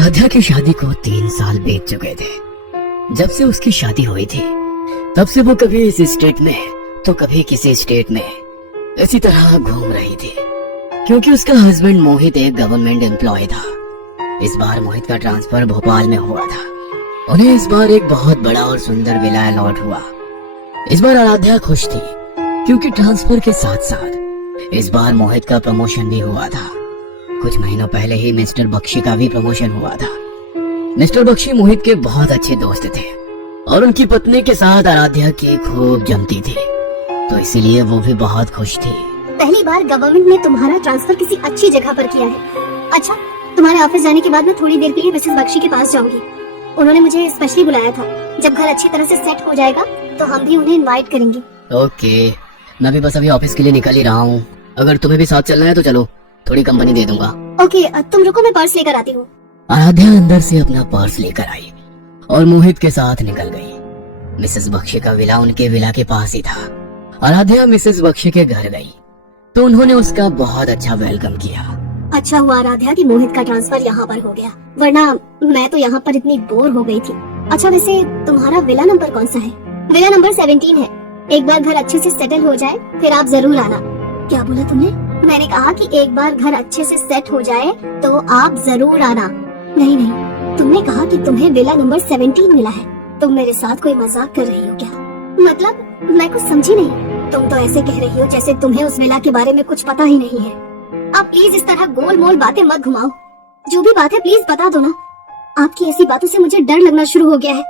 आराध्या की शादी को 3 साल बीत चुके थे। जब से उसकी शादी हुई थी तब से वो कभी इस स्टेट में तो कभी किसी स्टेट में इसी तरह घूम रही थी, क्योंकि उसका हस्बैंड मोहित एक गवर्नमेंट एम्प्लॉय था। इस बार मोहित का ट्रांसफर भोपाल में हुआ था। उन्हें इस बार एक बहुत बड़ा और सुंदर विला अलॉट हुआ। इस बार आराध्या खुश थी क्योंकि ट्रांसफर के साथ साथ इस बार मोहित का प्रमोशन भी हुआ था। कुछ महीनों पहले ही मिस्टर बख्शी का भी प्रमोशन हुआ था। मिस्टर बख्शी मोहित के बहुत अच्छे दोस्त थे और उनकी पत्नी के साथ आराध्या की खूब जमती थी, तो इसीलिए वो भी बहुत खुश थी। पहली बार गवर्नमेंट ने तुम्हारा ट्रांसफर किसी अच्छी जगह पर किया है। अच्छा, तुम्हारे ऑफिस जाने के बाद मैं थोड़ी देर के लिए मिसेस बख्शी के पास जाऊंगी। उन्होंने मुझे स्पेशली बुलाया था। जब घर अच्छी तरह से सेट हो जाएगा तो हम भी उन्हें इनवाइट करेंगे। ओके, मैं भी बस अभी ऑफिस के लिए निकल ही रहा हूँ। अगर तुम्हें भी साथ चलना है तो चलो, थोड़ी कंपनी दे दूंगा। ओके, तुम रुको, मैं पर्स लेकर आती हूँ। आराध्या अंदर से अपना पर्स लेकर आई और मोहित के साथ निकल गई। मिसेस बख्शी का विला उनके विला के पास ही था। आराध्या मिसेस बख्शी के घर गई तो उन्होंने उसका बहुत अच्छा वेलकम किया। अच्छा हुआ आराध्या कि मोहित का ट्रांसफर यहाँ पर हो गया, वरना मैं तो यहाँ पर इतनी बोर हो गई थी। अच्छा, वैसे तुम्हारा विला नंबर कौन सा है? विला नंबर 17 है। एक बार घर अच्छे से सेटल हो जाए फिर आप जरूर आना। क्या बोला तुमने? मैंने कहा कि एक बार घर अच्छे से सेट हो जाए तो आप जरूर आना। नहीं नहीं, तुमने कहा कि तुम्हें विला नंबर 17 मिला है। तुम मेरे साथ कोई मजाक कर रही हो क्या? मतलब मैं कुछ समझी नहीं। तुम तो ऐसे कह रही हो जैसे तुम्हें उस विला के बारे में कुछ पता ही नहीं है। आप प्लीज इस तरह गोल मोल बातें मत घुमाओ। जो भी बात है प्लीज बता दो ना। आपकी ऐसी बातों से मुझे डर लगना शुरू हो गया है।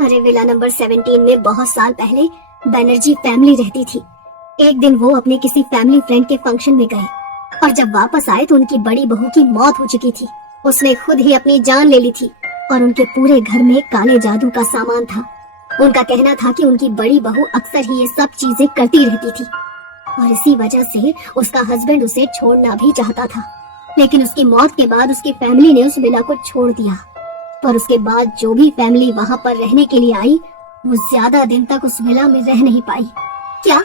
अरे, विला नंबर 17 में बहुत साल पहले बैनर्जी फैमिली रहती थी। एक दिन वो अपने किसी फैमिली फ्रेंड के फंक्शन में गए और जब वापस आए तो उनकी बड़ी बहू की मौत हो चुकी थी। उसने खुद ही अपनी जान ले ली थी और उनके पूरे घर में काले जादू का सामान था। उनका कहना था कि उनकी बड़ी बहू अक्सर ही ये सब चीजें करती रहती थी और इसी वजह से उसका हस्बैंड उसे छोड़ना भी चाहता था। लेकिन उसकी मौत के बाद उसकी फैमिली ने उस विला को छोड़ दिया। पर उसके बाद जो भी फैमिली वहाँ पर रहने के लिए आई वो ज्यादा दिन तक उस विला में रह नहीं पाई। क्या?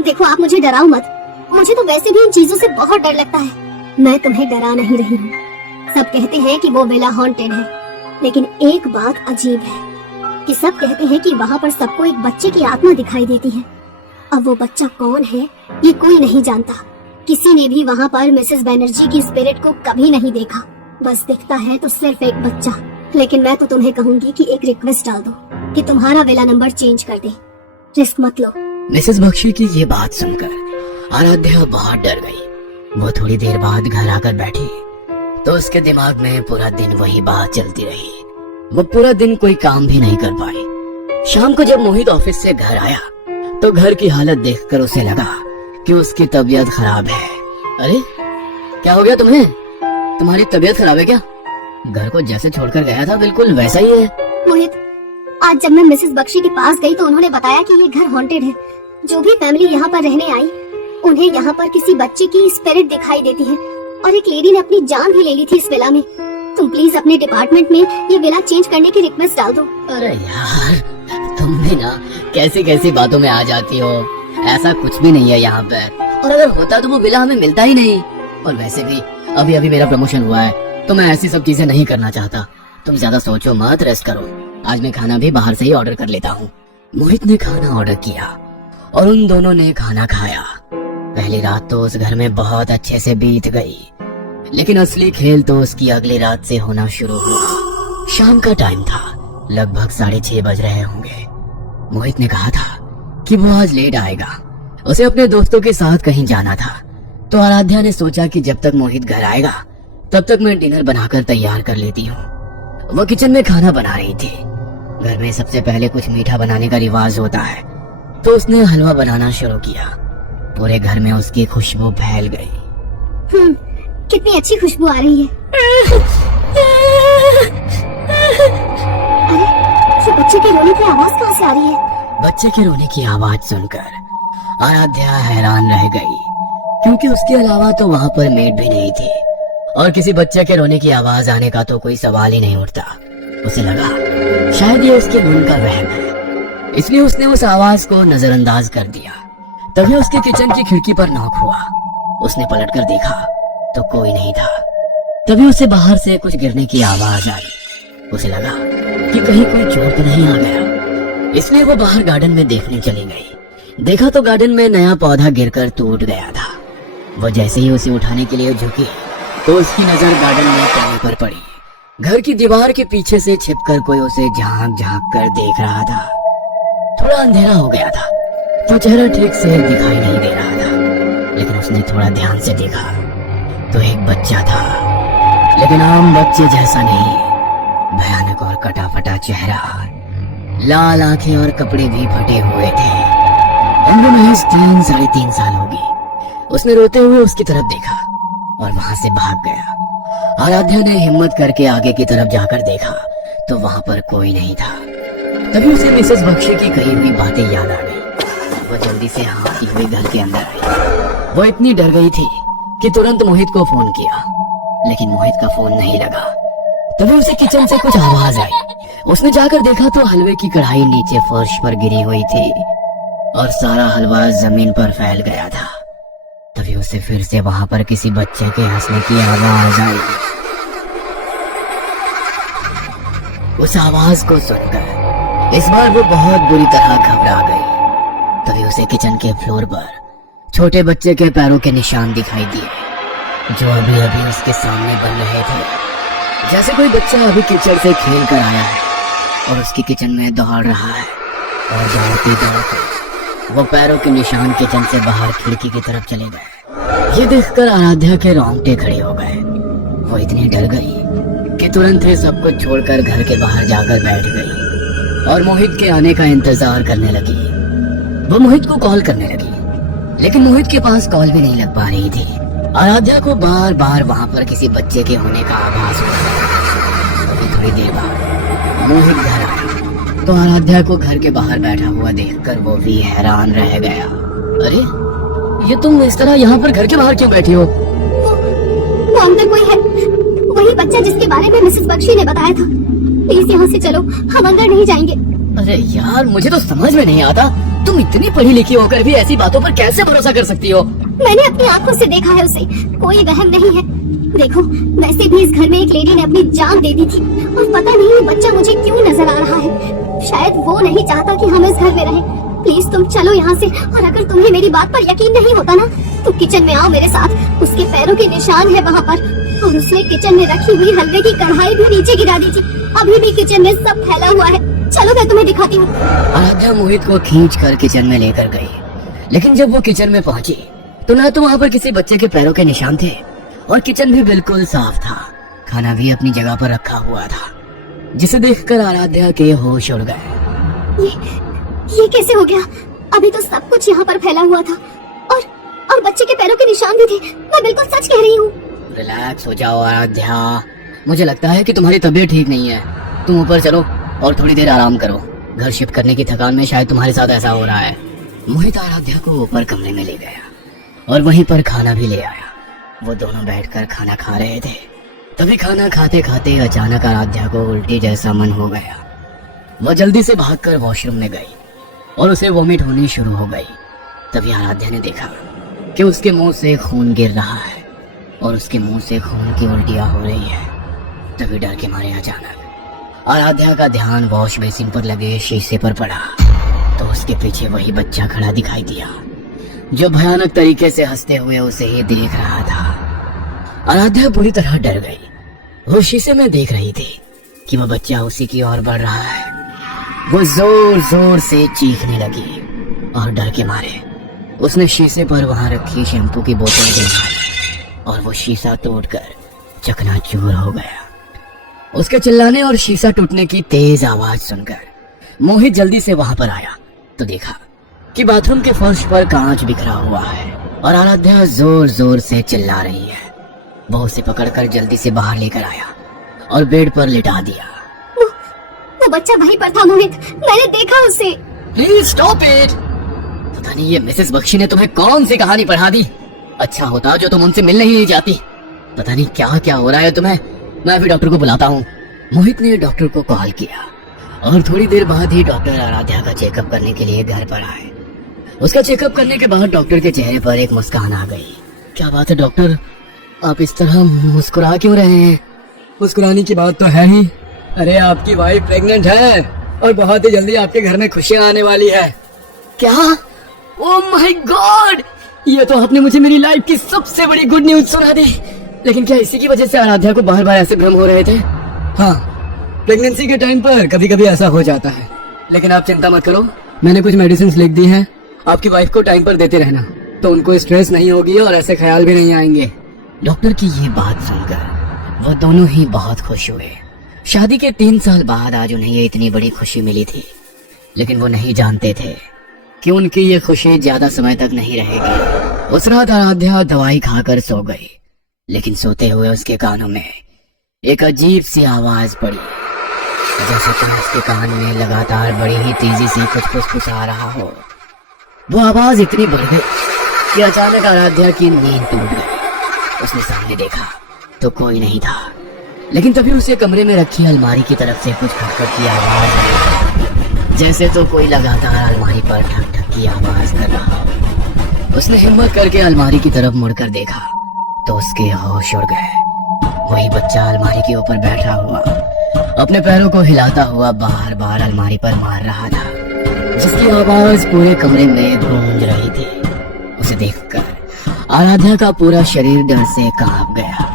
देखो, आप मुझे डराओ मत। मुझे तो वैसे भी इन चीजों से बहुत डर लगता है। मैं तुम्हें डरा नहीं रही हूँ। सब कहते हैं कि वो विला हॉन्टेड है, लेकिन एक बात अजीब है कि सब कहते हैं कि वहाँ पर सबको एक बच्चे की आत्मा दिखाई देती है। अब वो बच्चा कौन है ये कोई नहीं जानता। किसी ने भी वहाँ पर मिसेस बैनर्जी की स्पिरिट को कभी नहीं देखा। बस दिखता है तो सिर्फ एक बच्चा। लेकिन मैं तो तुम्हें कहूँगी कि एक रिक्वेस्ट डाल दो कि तुम्हारा विला नंबर चेंज कर दे। रिस्क मत लो। मिसेस बख्शी की ये बात सुनकर आराध्या बहुत डर गई। वो थोड़ी देर बाद घर आकर बैठी तो उसके दिमाग में पूरा दिन वही बात चलती रही। वो पूरा दिन कोई काम भी नहीं कर पाई। शाम को जब मोहित ऑफिस से घर आया तो घर की हालत देखकर उसे लगा कि उसकी तबीयत खराब है। अरे, क्या हो गया तुम्हें? तुम्हारी तबीयत खराब है क्या? घर को जैसे छोड़कर गया था बिल्कुल वैसा ही है। मोहित, आज जब मैं मिसेस बख्शी के पास गई तो उन्होंने बताया कि ये घर हॉन्टेड है। जो भी फैमिली यहाँ पर रहने आई उन्हें यहाँ पर किसी बच्चे की स्पिरिट दिखाई देती है और एक लेडी ने अपनी जान भी ले ली थी इस विला में। तुम प्लीज अपने डिपार्टमेंट में ये विला चेंज करने की रिक्वेस्ट डाल दो। अरे यार, तुम भी ना कैसी कैसी बातों में आ जाती हो। ऐसा कुछ भी नहीं है यहाँ पे, और अगर होता तो वो विला हमें मिलता ही नहीं। और वैसे भी अभी अभी मेरा प्रमोशन हुआ है तो मैं ऐसी सब चीजें नहीं करना चाहता। तुम ज्यादा सोचो मत, रेस्ट करो। आज मैं खाना भी बाहर से ही ऑर्डर कर लेता हूँ। मोहित ने खाना ऑर्डर किया और उन दोनों ने खाना खाया। पहली रात तो उस घर में बहुत अच्छे से बीत गई, लेकिन असली खेल तो उसकी अगली रात से होना शुरू हुआ। शाम का टाइम था, लगभग 6:30 बज रहे होंगे। मोहित ने कहा था कि वो आज लेट आएगा, उसे अपने दोस्तों के साथ कहीं जाना था। तो आराध्या ने सोचा कि जब तक मोहित घर आएगा तब तक मैं डिनर बनाकर तैयार कर लेती हूँ। वो किचन में खाना बना रही थी। घर में सबसे पहले कुछ मीठा बनाने का रिवाज होता है, तो उसने हलवा बनाना शुरू किया। पूरे घर में उसकी खुशबू फैल गई। कितनी अच्छी खुशबू आ रही है। अरे, ये बच्चे के रोने की आवाज कहाँ से आ रही है? बच्चे के रोने की आवाज सुनकर आराध्या हैरान रह गई, क्योंकि उसके अलावा तो वहाँ पर मेड भी नहीं थी और किसी बच्चे के रोने की आवाज आने का तो कोई सवाल ही नहीं उठता। उसे लगा शायद ये उसके मन का वहम है, इसलिए उसने उस आवाज को नजरअंदाज कर दिया। तभी उसके किचन की खिड़की पर नॉक हुआ। उसने पलटकर देखा तो कोई नहीं था। तभी उसे बाहर से कुछ गिरने की आवाज आई। उसे लगा कि कहीं कोई चोर तो नहीं आ गया, इसलिए वो बाहर गार्डन में देखने चली गई। देखा तो गार्डन में नया पौधा गिरकर टूट गया था। वो जैसे ही उसे उठाने के लिए झुकी तो उसकी नजर गार्डन में कोने पर पड़ी। घर की दीवार के पीछे से छिपकर कोई उसे झांक झांक कर देख रहा था। थोड़ा अंधेरा हो गया था तो चेहरा ठीक से दिखाई नहीं दे रहा था, लेकिन उसने थोड़ा ध्यान से देखा तो एक बच्चा था, लेकिन आम बच्चे जैसा नहीं। भयानक और कटा-फटा चेहरा, लाल आंखें और कपड़े भी फटे हुए थे। उम्र महज 3-3.5 साल होगी। उसने रोते हुए उसकी तरफ देखा और वहां से भाग गया। आराध्या ने हिम्मत करके आगे की तरफ जाकर देखा तो वहां पर कोई नहीं था। तभी उसे मिसेस बख्शी की कही हुई बातें याद आ गई। वो जल्दी से हाँफती हुई घर के अंदर आई। वो इतनी डर गई थी कि तुरंत मोहित को फोन किया, लेकिन मोहित का फोन नहीं लगा। तभी उसे किचन से कुछ आवाज आई। उसने जाकर देखा तो हलवे की कढ़ाई नीचे फर्श पर गिरी हुई थी और सारा हलवा जमीन पर फैल गया था। तभी उसे फिर से वहां पर किसी बच्चे के हंसने की आवाज आई। उस आवाज को सुनकर इस बार वो बहुत बुरी तरह घबरा गई। तभी उसे किचन के फ्लोर पर छोटे बच्चे के पैरों के निशान दिखाई दिए, जो अभी अभी उसके सामने बन रहे थे। जैसे कोई बच्चा अभी कीचड़ से खेल कर आया है और उसकी किचन में दौड़ रहा है, और दौड़ते दौड़ते वो पैरों के निशान किचन से बाहर खिड़की की तरफ चले गए। ये देखकर आराध्या के रोंगटे खड़े हो गए। वो इतनी डर गई कि तुरंत ही सब कुछ छोड़कर घर के बाहर जाकर बैठ गई और मोहित के आने का इंतजार करने लगी। वो मोहित को कॉल करने लगी, लेकिन मोहित के पास कॉल भी नहीं लग पा रही थी। आराध्या को बार बार वहां पर किसी बच्चे के होने का आभास हुआ। अभी थोड़ी देर बाद मोहित घर आया तो आराध्या को घर के बाहर बैठा हुआ देखकर वो भी हैरान रह गया। अरे, ये तुम इस तरह यहाँ पर घर के बाहर क्यों बैठी हो? वो अंदर कोई है, वही बच्चा जिसके बारे में मिसेस बख्शी ने बताया था। प्लीज यहाँ से चलो, हम अंदर नहीं जाएंगे। अरे यार, मुझे तो समझ में नहीं आता, तुम इतनी पढ़ी लिखी होकर भी ऐसी बातों पर कैसे भरोसा कर सकती हो? मैंने अपनी आंखों से देखा है उसे, कोई वहम नहीं है। देखो, वैसे भी इस घर में एक लेडी ने अपनी जान दे दी थी और पता नहीं ये बच्चा मुझे क्यों नजर आ रहा है। शायद वो नहीं चाहता कि हम इस घर में रहें। प्लीज तुम चलो यहाँ से, और अगर तुम्हें मेरी बात पर यकीन नहीं होता ना तो किचन में आओ मेरे साथ। उसके पैरों के निशान है वहाँ पर, और उसने किचन में रखी हुई हलवे की कढ़ाई भी नीचे गिरा दी थी। अभी भी किचन में सब फैला हुआ है। चलो मैं तुम्हें दिखाती हूँ। आराध्या मोहित को खींच कर किचन में लेकर गई, लेकिन जब वो किचन में पहुंची तो ना तो वहाँ पर किसी बच्चे के पैरों के निशान थे और किचन भी बिल्कुल साफ था। खाना भी अपनी जगह पर रखा हुआ था, जिसे देखकर आराध्या के होश उड़ गए। ये कैसे हो गया? अभी तो सब कुछ यहाँ पर फैला हुआ था और बच्चे के पैरों के निशान भी थे। मैं बिल्कुल सच कह रही हूँ। रिलैक्स हो जाओ आराध्या, मुझे लगता है कि तुम्हारी तबीयत ठीक नहीं है। तुम ऊपर चलो और थोड़ी देर आराम करो। घर शिफ्ट करने की थकान में शायद तुम्हारे साथ ऐसा हो रहा है। मोहित आराध्या को ऊपर कमरे में ले गया और वहीं पर खाना भी ले आया। वो दोनों बैठकर खाना खा रहे थे। तभी खाना खाते खाते अचानक आराध्या को उल्टी जैसा मन हो गया। वो जल्दी से भागकर वॉशरूम में गई और उसे वॉमिट होनी शुरू हो गई। तभी आराध्या ने देखा कि उसके मुंह से खून गिर रहा है और उसके मुंह से खून की उल्टियां हो रही है। तभी डर के मारे अचानक आराध्या का ध्यान वॉश बेसिन पर लगे शीशे पर पड़ा तो उसके पीछे वही बच्चा खड़ा दिखाई दिया, जो भयानक तरीके से हंसते हुए उसे ही देख रहा था। आराध्या बुरी तरह डर गई। वो शीशे में देख रही थी कि वह बच्चा उसी की ओर बढ़ रहा है। वो जोर जोर से चीखने लगी और डर के मारे उसने शीशे पर वहां रखी शैम्पू की बोतल गिराई और वो शीशा तोड़कर चकनाचूर हो गया। उसके चिल्लाने और शीशा टूटने की तेज आवाज सुनकर मोहित जल्दी से वहां पर आया तो देखा कि बाथरूम के फर्श पर कांच बिखरा हुआ है और आराध्या जोर जोर से चिल्ला रही है। वो उसे पकड़कर जल्दी से बाहर लेकर आया और बेड पर लिटा दिया। वो बच्चा वहीं पर था मोहित, मैंने देखा उसे। Please stop it. पता नहीं ये मिसेस बख्शी ने तुम्हें कौन सी कहानी पढ़ा दी। अच्छा होता जो तुम उनसे मिलने ही नहीं जाती। पता नहीं क्या क्या हो रहा है तुम्हें। मैं अभी डॉक्टर को बुलाता हूँ। मोहित ने डॉक्टर को कॉल किया और थोड़ी देर बाद ही डॉक्टर आराध्या का चेकअप करने के लिए घर पर आए। उसका चेकअप करने के बाद डॉक्टर के चेहरे पर एक मुस्कान आ गई। क्या बात है डॉक्टर, आप इस तरह मुस्कुरा क्यों रहे हैं? मुस्कुराने की बात तो है ही। अरे आपकी वाइफ प्रेग्नेंट है और बहुत ही जल्दी आपके घर में खुशियां आने वाली है। क्या? ओह माय गॉड, ये तो आपने मुझे मेरी लाइफ की सबसे बड़ी गुड न्यूज सुना दी। लेकिन क्या इसी की वजह से आराध्या को बार बार ऐसे भ्रम हो रहे थे? हाँ, प्रेगनेंसी के टाइम पर कभी कभी ऐसा हो जाता है, लेकिन आप चिंता मत करो, मैंने कुछ मेडिसिन लिख दी हैं। आपकी वाइफ को टाइम पर देते रहना, तो उनको स्ट्रेस नहीं होगी और ऐसे ख्याल भी नहीं आएंगे। डॉक्टर की ये बात सुनकर वो दोनों ही बहुत खुश हुए। शादी के 3 साल बाद आज उन्हें ये इतनी बड़ी खुशी मिली थी, लेकिन वो नहीं जानते थे कि उनकी ये खुशी ज्यादा समय तक नहीं रहेगी। उस रात आराध्या दवाई खाकर सो गई, लेकिन सोते हुए उसके कानों में एक अजीब सी आवाज पड़ी, जैसे कि उसके कान में लगातार बड़ी ही तेजी से कुछ फुसफुसा रहा हो। वो आवाज इतनी बढ़ गई कि अचानक आराध्या की नींद टूट गई। उसने सामने देखा तो कोई नहीं था, लेकिन तभी उसे कमरे में रखी अलमारी की तरफ से कुछ खटखट की आवाज आई, जैसे तो कोई लगातार अलमारी पर ठक ठक की आवाज कर रहा हो। उसने हिम्मत करके अलमारी की तरफ मुड़कर देखा तो उसके होश उड़ गए। वही बच्चा अलमारी के ऊपर बैठा हुआ अपने पैरों को हिलाता हुआ बार बार अलमारी पर मार रहा था, जिसकी आवाज पूरे कमरे में गूंज रही थी। उसे देखकर आराध्या का पूरा शरीर डर से कांप गया।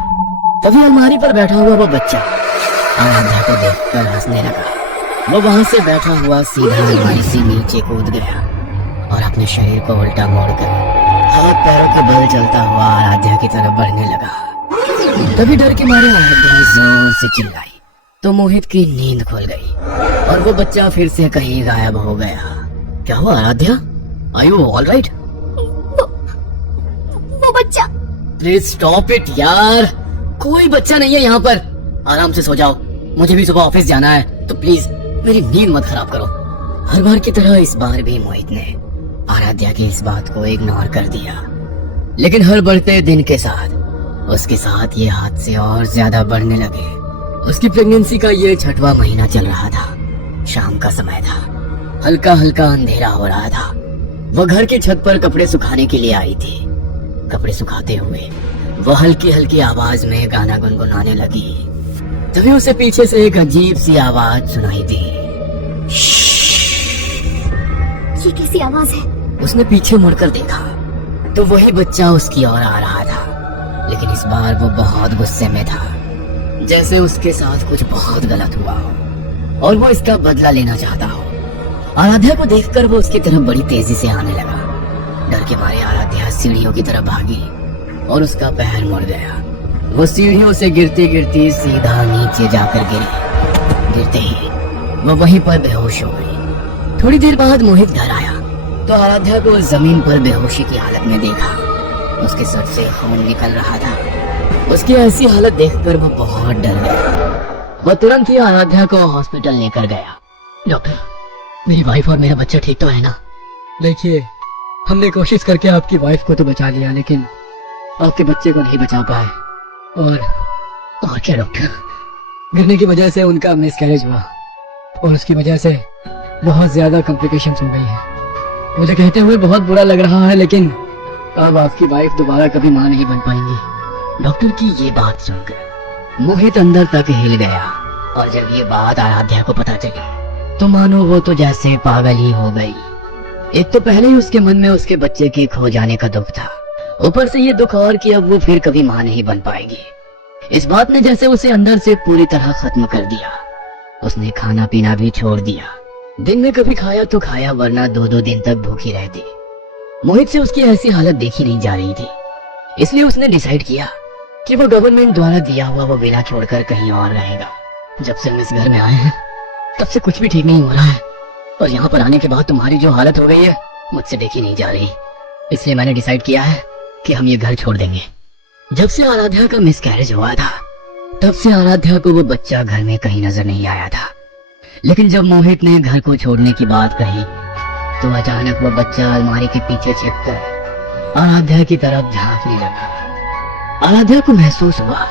तभी अलमारी पर बैठा हुआ वो बच्चा आराध्या को देखकर हंसने लगा। वो वहां से बैठा हुआ सीधा अलमारी से नीचे कूद गया और अपने शरीर को उल्टा मोड़कर हाथ पैरों के बल चलता हुआ आराध्या की तरफ बढ़ने लगा। तभी डर के मारे आराध्या जोर से चिल्लाई तो मोहित की नींद खुल गई और वो बच्चा फिर से कहीं गायब हो गया। क्या हुआ Aaradhya? Are you all right? वो बच्चा। प्लीज स्टॉप इट यार, कोई बच्चा नहीं है यहाँ पर। आराम से सो जाओ, मुझे भी सुबह ऑफिस जाना है, तो प्लीज मेरी नींद मत खराब करो। हर बार की तरह इस बार भी मोहित ने आराध्या की इस बात को इग्नोर कर दिया, लेकिन हर बढ़ते दिन के साथ उसके साथ ये हादसे और ज्यादा बढ़ने लगे। उसकी प्रेगनेंसी का ये 6वां महीना चल रहा था। शाम का समय था, हल्का हल्का अंधेरा हो रहा था। वो घर की छत पर कपड़े सुखाने के लिए आई थी। कपड़े सुखाते हुए वो हल्की हल्की आवाज में गाना गुनगुनाने लगी। तभी उसे पीछे से एक अजीब सी आवाज सुनाई दी। ये कैसी आवाज है? उसने पीछे मुड़कर देखा तो वही बच्चा उसकी ओर आ रहा था, लेकिन इस बार वो बहुत गुस्से में था, जैसे उसके साथ कुछ बहुत गलत हुआ हो और वो इसका बदला लेना चाहता हो। आराध्या को देखकर वो उसकी तरफ बड़ी तेजी से आने लगा। डर के मारे आराध्या सीढ़ियों की तरफ भागी और उसका पैर मुड़ गया। वो सीढ़ियों से गिरती गिरती सीधा नीचे जाकर गिरी। गिरते ही वो वहीं पर बेहोश हो गई। थोड़ी देर बाद मोहित घर आया तो आराध्या को जमीन पर बेहोशी की हालत में देखा। उसके सर से खून निकल रहा था। उसकी ऐसी हालत देखकर वो बहुत डर गया। वो तुरंत ही आराध्या को हॉस्पिटल लेकर गया। डॉक्टर, मेरी वाइफ और मेरा बच्चा ठीक तो है ना? देखिए, हमने कोशिश करके आपकी वाइफ को तो बचा लिया, लेकिन आपके बच्चे को नहीं बचा पाए। और क्या डॉक्टर? गिरने की वजह से उनका मिसकैरेज हुआ और उसकी वजह से बहुत ज्यादा कॉम्प्लिकेशंस हो गई है। मुझे कहते हुए बहुत बुरा लग रहा है, लेकिन अब आपकी वाइफ दोबारा कभी मां नहीं बन पाएंगी। डॉक्टर की ये बात सुनकर मोहित अंदर तक हिल गया और जब ये बात आराध्या को पता चली तो मानो वो तो जैसे पागल ही हो गई। एक तो पहले ही उसके मन में उसके बच्चे के खो जाने का दुख था, ऊपर से ये दुख और कि अब वो फिर कभी मां नहीं बन पाएगी। इस बात ने जैसे उसे अंदर से पूरी तरह खत्म कर दिया। उसने खाना पीना भी छोड़ दिया। दिन में कभी खाया तो खाया, वरना 2-2 दिन तक भूखी रहती। मोहित से उसकी ऐसी हालत देखी नहीं जा रही थी, इसलिए उसने डिसाइड किया कि वो गवर्नमेंट द्वारा दिया हुआ वो विला छोड़कर कहीं और रहेगा। जब से हम इस घर में आए हैं तब से कुछ भी ठीक नहीं हो रहा है, और यहाँ पर आने के बाद तुम्हारी जो हालत हो गई है मुझसे देखी नहीं जा रही। इसलिए मैंने डिसाइड किया है कि हम ये घर छोड़ देंगे। जब से आराध्या का मिसकैरेज हुआ था तब से आराध्या को वो बच्चा घर में कहीं नजर नहीं आया था, लेकिन जब मोहित ने घर को छोड़ने की बात कही तो अचानक वो बच्चा अलमारी के पीछे छिपकर आराध्या की तरफ झांकने लगा। आराध्या को महसूस हुआ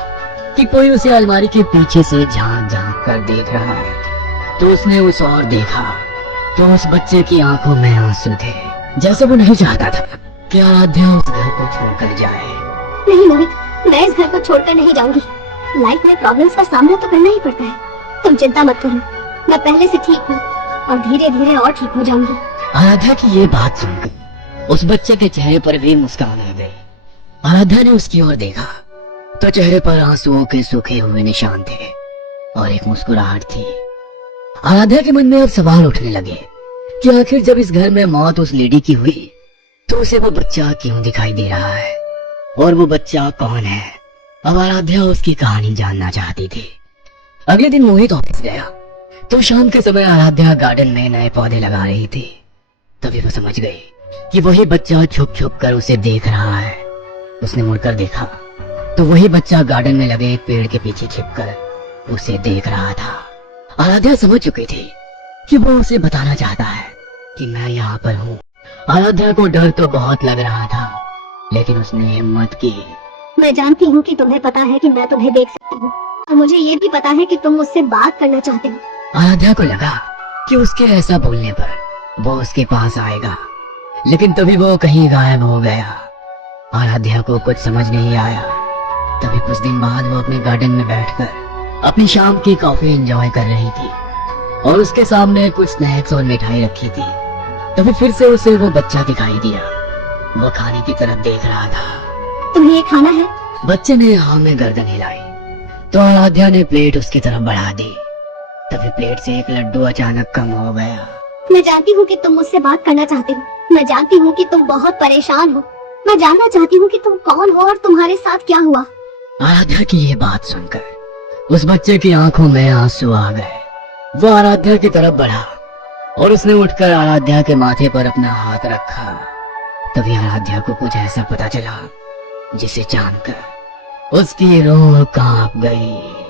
कि कोई उसे अलमारी के पीछे से झांक झांक कर देख रहा है, तो उसने उस ओर देखा तो उस बच्चे की आंखों में आंसू थे, जैसे वो नहीं चाहता था कि आराध्या उस घर को छोड़कर जाए। नहीं मोहित, मैं इस घर को छोड़कर नहीं जाऊंगी। लाइफ में प्रॉब्लम्स का सामना तो करना ही पड़ता है। तुम चिंता मत करो, मैं पहले से ठीक हूँ और धीरे धीरे और ठीक हो जाऊंगी। आराध्या की ये बात सुनकर उस बच्चे के चेहरे पर भी मुस्कान आ गई। आराध्या ने उसकी ओर देखा तो चेहरे पर आंसुओं के सूखे हुए निशान थे और एक मुस्कुराहट थी। आराध्या के मन में अब सवाल उठने लगे कि आखिर जब इस घर में मौत उस लेडी की हुई तो उसे वो बच्चा क्यों दिखाई दे रहा है और वो बच्चा कौन है। अब आराध्या उसकी कहानी जानना चाहती थी। अगले दिन मोहित ऑफिस गया तो शाम के समय आराध्या गार्डन में नए पौधे लगा रही थी। तभी वो समझ गई कि वही बच्चा छुप छुप कर उसे देख रहा है। उसने मुड़कर देखा तो वही बच्चा गार्डन में लगे एक पेड़ के पीछे छिपकर उसे देख रहा था। आराध्या समझ चुकी थी कि वो उसे बताना चाहता है कि मैं यहाँ पर हूँ। आराध्या को डर तो बहुत लग रहा था लेकिन उसने हिम्मत की। मैं जानती हूँ कि तुम्हें पता है कि मैं तुम्हें देख सकती हूँ और मुझे ये भी पता है कि तुम मुझसे बात करना चाहते हो। आराध्या को लगा कि उसके ऐसा बोलने पर वो उसके पास आएगा, लेकिन तभी वो कहीं गायब हो गया। आराध्या को कुछ समझ नहीं आया। तभी कुछ दिन बाद वो अपने गार्डन में बैठकर अपनी शाम की कॉफी एंजॉय कर रही थी और उसके सामने कुछ स्नैक्स और मिठाई रखी थी। तभी फिर से उसे वो बच्चा दिखाई दिया। वो खाने की तरफ देख रहा था। तुम्हें ये खाना है? बच्चे ने हाँ में गर्दन हिलाई तो आराध्या ने प्लेट उसकी तरफ बढ़ा दी। तभी प्लेट से एक लड्डू अचानक कम हो गया। मैं जानती हूँ कि तुम मुझसे बात करना चाहते हो। मैं जानती हूँ कि तुम बहुत परेशान हो। मैं जानना चाहती हूँ कि तुम कौन हो और तुम्हारे साथ क्या हुआ। आराध्या की ये बात सुनकर उस बच्चे की आंखों में आंसू आ गए। वो आराध्या की तरफ बढ़ा और उसने उठकर आराध्या के माथे पर अपना हाथ रखा। तभी आराध्या को कुछ ऐसा पता चला जिसे जानकर उसकी रूह कांप गई।